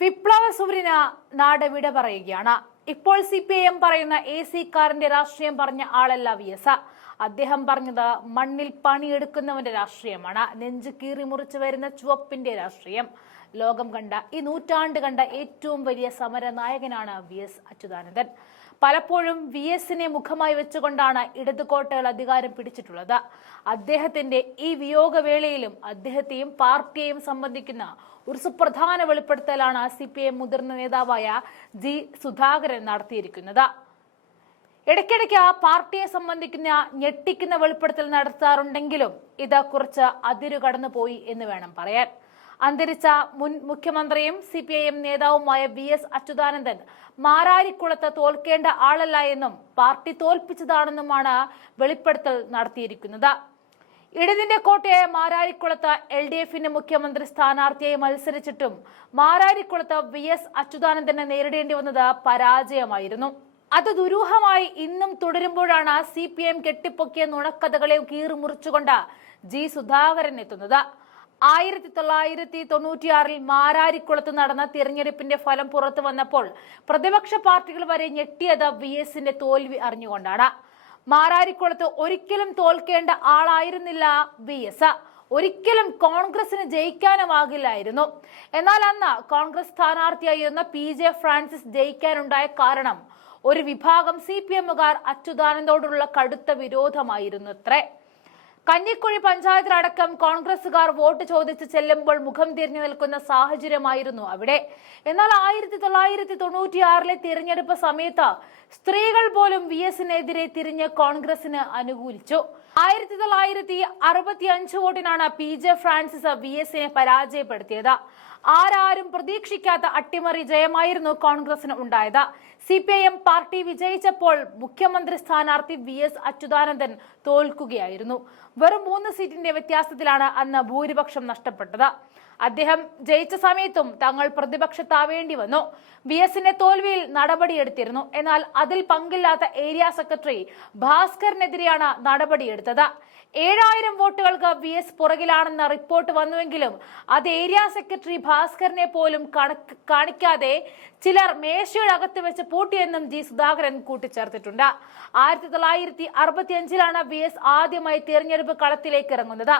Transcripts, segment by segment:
വിപ്ലവ സുവരിന നാട് വിട പറയുകയാണ്. ഇപ്പോൾ സി പി എം പറയുന്ന എ സി കാറിന്റെ രാഷ്ട്രീയം പറഞ്ഞ ആളല്ല വി എസ്. അദ്ദേഹം പറഞ്ഞത് മണ്ണിൽ പണിയെടുക്കുന്നവന്റെ രാഷ്ട്രീയമാണ്. നെഞ്ച് കീറി മുറിച്ചു വരുന്ന ചുവപ്പിന്റെ രാഷ്ട്രീയം. ലോകം കണ്ട ഈ നൂറ്റാണ്ട് കണ്ട ഏറ്റവും വലിയ സമര നായകനാണ് വി എസ് അച്യുതാനന്ദൻ. പലപ്പോഴും വി എസിനെ മുഖമായി വെച്ചുകൊണ്ടാണ് ഇടത് കോട്ടകൾ അധികാരം പിടിച്ചിട്ടുള്ളത്. അദ്ദേഹത്തിന്റെ ഈ വിയോഗവേളയിലും അദ്ദേഹത്തെയും പാർട്ടിയെയും സംബന്ധിക്കുന്ന ഒരു സുപ്രധാന വെളിപ്പെടുത്തലാണ് സി പി എം മുതിർന്ന നേതാവായ ജി സുധാകരൻ നടത്തിയിരിക്കുന്നത്. ഇടയ്ക്കിടയ്ക്ക് പാർട്ടിയെ സംബന്ധിക്കുന്ന ഞെട്ടിക്കുന്ന വെളിപ്പെടുത്തൽ നടത്താറുണ്ടെങ്കിലും ഇത് കുറച്ച് അതിരു കടന്നുപോയി എന്ന് വേണം പറയാൻ. അന്തരിച്ച മുൻ മുഖ്യമന്ത്രിയും സി പി ഐ എം നേതാവുമായ വി എസ് അച്യുതാനന്ദൻ മാരാരിക്കുളത്ത് തോൽക്കേണ്ട ആളല്ല എന്നും പാർട്ടി തോൽപ്പിച്ചതാണെന്നുമാണ് വെളിപ്പെടുത്തൽ നടത്തിയിരിക്കുന്നത്. ഇടതിന്റെ കോട്ടയായ മാരാരിക്കുളത്ത് എൽ ഡി എഫിന്റെ മുഖ്യമന്ത്രി സ്ഥാനാർത്ഥിയായി മത്സരിച്ചിട്ടും മാരാരിക്കുളത്ത് വി എസ് അച്യുതാനന്ദനെ നേരിടേണ്ടി വന്നത് പരാജയമായിരുന്നു. അത് ദുരൂഹമായി ഇന്നും തുടരുമ്പോഴാണ് സി പി എം കെട്ടിപ്പൊക്കിയ നുണക്കഥകളെ കീറുമുറിച്ചുകൊണ്ട് ജി സുധാകരൻ എത്തുന്നത്. ആയിരത്തി തൊള്ളായിരത്തി തൊണ്ണൂറ്റിയാറിൽ മാരാരിക്കുളത്ത് നടന്ന തിരഞ്ഞെടുപ്പിന്റെ ഫലം പുറത്തു വന്നപ്പോൾ പ്രതിപക്ഷ പാർട്ടികൾ വരെ ഞെട്ടിയത് വി എസിന്റെ തോൽവി അറിഞ്ഞുകൊണ്ടാണ്. മാരാരിക്കുളത്ത് ഒരിക്കലും തോൽക്കേണ്ട ആളായിരുന്നില്ല വി എസ്. ഒരിക്കലും കോൺഗ്രസിന് ജയിക്കാനുമാകില്ലായിരുന്നു. എന്നാൽ അന്ന് കോൺഗ്രസ് സ്ഥാനാർത്ഥിയായിരുന്ന പി ജെ ഫ്രാൻസിസ് ജയിക്കാനുണ്ടായ കാരണം ഒരു വിഭാഗം സി പി എമ്മുകാർ അച്യുതാനന്ദോടുള്ള കടുത്ത വിരോധമായിരുന്നു അത്രേ കഞ്ഞിക്കുഴി പഞ്ചായത്തിലടക്കം കോൺഗ്രസുകാർ വോട്ട് ചോദിച്ച് ചെല്ലുമ്പോൾ മുഖം തിരിഞ്ഞു നിൽക്കുന്ന സാഹചര്യമായിരുന്നു അവിടെ. എന്നാൽ ആയിരത്തി തൊള്ളായിരത്തി തൊണ്ണൂറ്റിയാറിലെ തിരഞ്ഞെടുപ്പ് സമയത്ത് സ്ത്രീകൾ പോലും വി എസിനെതിരെ തിരിഞ്ഞ് കോൺഗ്രസിന് അനുകൂലിച്ചു. ആയിരത്തി തൊള്ളായിരത്തി അറുപത്തി അഞ്ച് വോട്ടിനാണ് പി ജെ ഫ്രാൻസിസ് വി എസിനെ പരാജയപ്പെടുത്തിയത്. ആരാരും പ്രതീക്ഷിക്കാത്ത അട്ടിമറി ജയമായിരുന്നു കോൺഗ്രസിന് ഉണ്ടായത്. C P I M party വിജയിച്ചപ്പോൾ മുഖ്യമന്ത്രി സ്ഥാനാർത്ഥി വി എസ് അച്യുതാനന്ദൻ തോൽക്കുകയായിരുന്നു. വെറും മൂന്ന് സീറ്റിന്റെ വ്യത്യാസത്തിലാണ് അന്ന് ഭൂരിപക്ഷം നഷ്ടപ്പെട്ടത്. അദ്ദേഹം ജയിച്ച സമയത്തും തങ്ങൾ പ്രതിപക്ഷത്താവേണ്ടി വന്നു. വി എസിന്റെ തോൽവിയിൽ നടപടിയെടുത്തിരുന്നു. എന്നാൽ അതിൽ പങ്കില്ലാത്ത ഏരിയ സെക്രട്ടറി ഭാസ്കറിനെതിരെയാണ് നടപടിയെടുത്തത്. ഏഴായിരം വോട്ടുകൾക്ക് വി എസ് പുറകിലാണെന്ന റിപ്പോർട്ട് വന്നുവെങ്കിലും അത് ഏരിയ സെക്രട്ടറി ഭാസ്കറിനെ പോലും കണക്ക് കാണിക്കാതെ ചിലർ മേശയുടെ അകത്ത് വെച്ച് പൂട്ടിയെന്നും ജി സുധാകരൻ കൂട്ടിച്ചേർത്തിട്ടുണ്ട്. ആയിരത്തി തൊള്ളായിരത്തി അറുപത്തി അഞ്ചിലാണ് വി എസ് ആദ്യമായി തിരഞ്ഞെടുപ്പ് കളത്തിലേക്ക് ഇറങ്ങുന്നത്.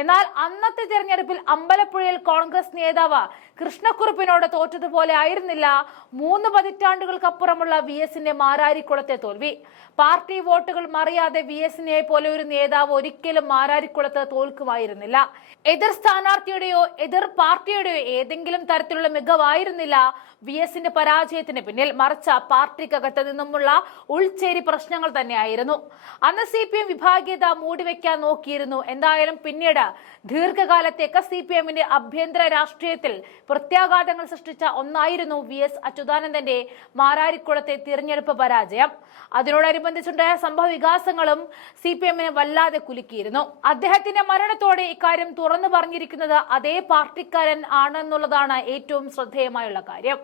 എന്നാൽ അന്നത്തെ തിരഞ്ഞെടുപ്പിൽ അമ്പലപ്പുഴയിൽ കോൺഗ്രസ് നേതാവ് കൃഷ്ണക്കുറുപ്പിനോട് തോറ്റതുപോലെ ആയിരുന്നില്ല. മൂന്ന് പതിറ്റാണ്ടുകൾക്കപ്പുറമുള്ള വി എസിന്റെ മാരാരിക്കുളത്തെ തോൽവി. പാർട്ടി വോട്ടുകൾ മറിയാതെ വി എസിനെ പോലെ ഒരു നേതാവ് ഒരിക്കലും മാരാരിക്കുളത്ത് തോൽക്കുമായിരുന്നില്ല. എതിർ സ്ഥാനാർത്ഥിയുടെയോ എതിർ പാർട്ടിയുടെയോ ഏതെങ്കിലും തരത്തിലുള്ള മികവായിരുന്നില്ല വി എസിന്റെ പരാജയത്തിന് പിന്നിൽ. മറിച്ച പാർട്ടിക്കകത്ത് നിന്നുമുള്ള ഉൾച്ചേരി പ്രശ്നങ്ങൾ തന്നെയായിരുന്നു. അന്ന് സി പി എം വിഭാഗീയത മൂടിവെക്കാൻ നോക്കിയിരുന്നു. എന്തായാലും പിന്നീട് ദീർഘകാലത്തേക്ക് സി പി എമ്മിന്റെ ആഭ്യന്തര രാഷ്ട്രീയത്തിൽ പ്രത്യാഘാതങ്ങൾ സൃഷ്ടിച്ച ഒന്നായിരുന്നു വി എസ് അച്യുതാനന്ദന്റെ മാരാരിക്കുളത്തെ തിരഞ്ഞെടുപ്പ് പരാജയം. അതിനോടനുബന്ധിച്ചുണ്ടായ സംഭവ വികാസങ്ങളും സി പി എമ്മിനെ വല്ലാതെ കുലുക്കിയിരുന്നു. അദ്ദേഹത്തിന്റെ മരണത്തോടെ ഇക്കാര്യം തുറന്നു പറഞ്ഞിരിക്കുന്നത് അതേ പാർട്ടിക്കാരൻ ആണെന്നുള്ളതാണ് ഏറ്റവും ശ്രദ്ധേയമായുള്ള കാര്യം.